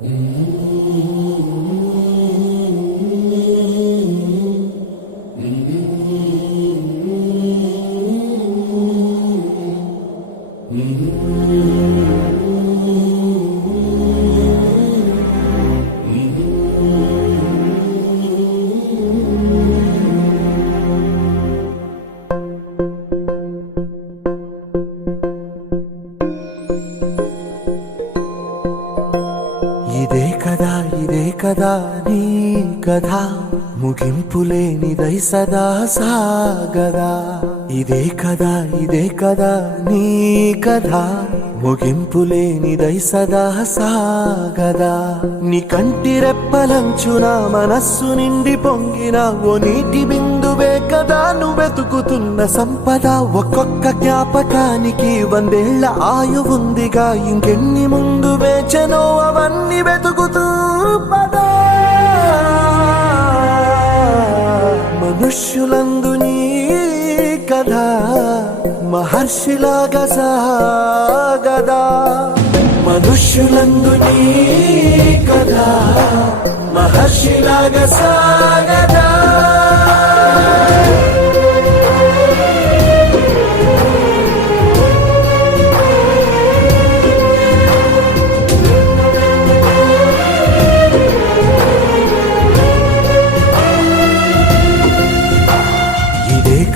Mm-hmm. ఇదే కదా ఇదే కదా నీ కథ. ముగింపు లేనిదై సదా సాగదా. ఇదే కదా ఇదే కదా నీ కథ. ముగింపు లేనిదై సదా సాగదా. నీ కంటి రెప్పలంచున మనస్సు నిండి పొంగిన ఓ నీటి బిందు కదా నువ్వెతుకుతున్న సంపద ఒక్కొక్క జ్ఞాపకానికి వందేళ్ళ ఆయువుందిగా. ఇంకెన్ని ముందు వేచనో అవన్నీ వెతుకుతూ పదా. మనుష్యులందు నీ కథ మహర్షిలాగా సాగదా మనుష్యులందు నీ కథ మహర్షిలాగా సాగదా